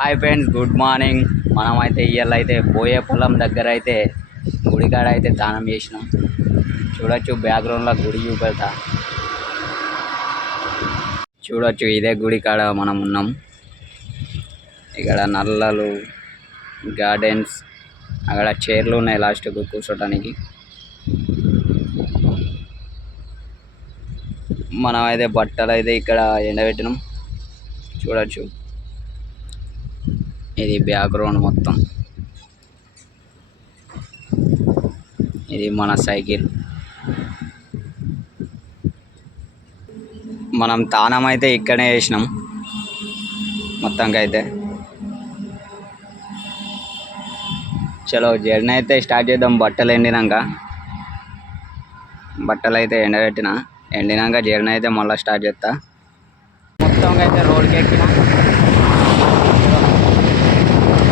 Hi friends good morning. మనం అయితే ఇవాళ అయితే పోయే పొలం దగ్గర అయితే గుడికాడ అయితే దానం చేసినాం. చూడొచ్చు బ్యాక్గ్రౌండ్లో గుడి చూపెడతా. చూడొచ్చు ఇదే గుడి కాడ మనం ఉన్నాం. ఇక్కడ నల్లలు గార్డెన్స్ అక్కడ చైర్లు ఉన్నాయి లాస్ట్కు కూర్చోటానికి. మనం అయితే బట్టలు అయితే ఇక్కడ ఎండబెట్టినాం. చూడొచ్చు. ఇది బ్యాక్గ్రౌండ్ మొత్తం. ఇది మన సైకిల్. మనం తానం అయితే ఇక్కడే వేసినాం. మొత్తంగా అయితే చలో జర్నీ అయితే స్టార్ట్ చేద్దాం. బట్టలు ఎండినాక. బట్టలు అయితే ఎండబెట్టిన. ఎండినాక జర్నీ అయితే మళ్ళీ స్టార్ట్ చేస్తా మొత్తం అయితే రోడ్కి ఎక్కిన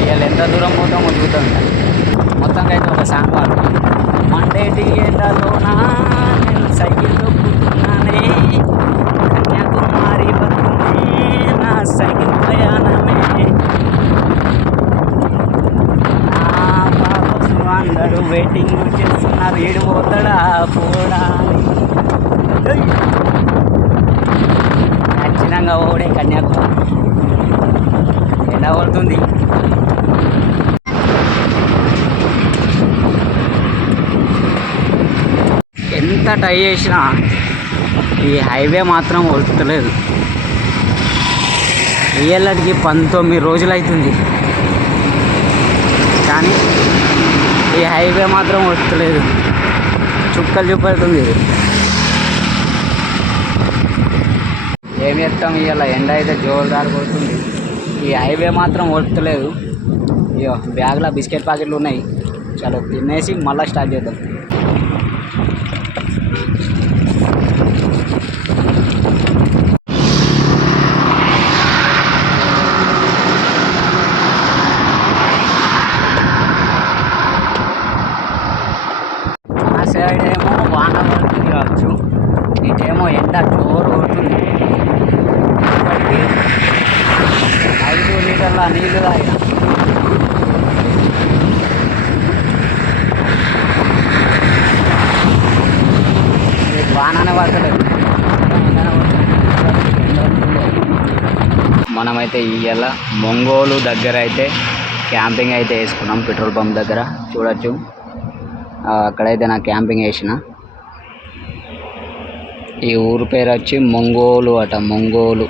ఇవాళ ఎంత దూరం పోతామో చూద్దాం ఇక. మొత్తంగా అయితే ఒక సాంగ్ పాడు మండేటి ఎండలోన నేను సైకిల్ కూర్చున్నానే. కన్యాకుమారి వస్తుంది నా సైకిల్ ప్రయాణమే. నా బాబు అందరూ వెయిటింగ్ చేస్తున్నారు. ఏడు పోతాడా పోడా ఖచ్చితంగా ఓడే కన్యాకుమారి. ఎలా పడుతుంది ఎంత ట్రై చేసినా ఈ హైవే మాత్రం వదులుతలేదు ఏళ్ళకి పంతొమ్మిది రోజులు అవుతుంది కానీ ఈ హైవే మాత్రం వదులుతలేదు చుక్కలు చూపెడుతుంది. ఏం చేస్తాం ఇవాళ ఎండ అయితే జోరుదారు కొడుతుంది. ఈ హైవే మాత్రం వదులుతలేదు అయ్యో బ్యాగ్లో బిస్కెట్ ప్యాకెట్లు ఉన్నాయి. చాలా తినేసి మళ్ళీ స్టార్ట్ చేద్దాం. సైడ్ ఏమో వాన పడుతుంది కావచ్చు. ఇటేమో ఎండ జోరు కొడుతుంది ఇప్పటికీ ఐదు లీటర్ల నీళ్ళు తాగిన. వాననే పడతలేదు మనమైతే ఇవాళ ఒంగోలు దగ్గర అయితే క్యాంపింగ్ అయితే వేసుకున్నాం పెట్రోల్ పంప్ దగ్గర. చూడొచ్చు. అక్కడైతే నా క్యాంపింగ్ వేసిన ఈ ఊరు పేరు వచ్చి మొంగోలు అట మొంగోలు.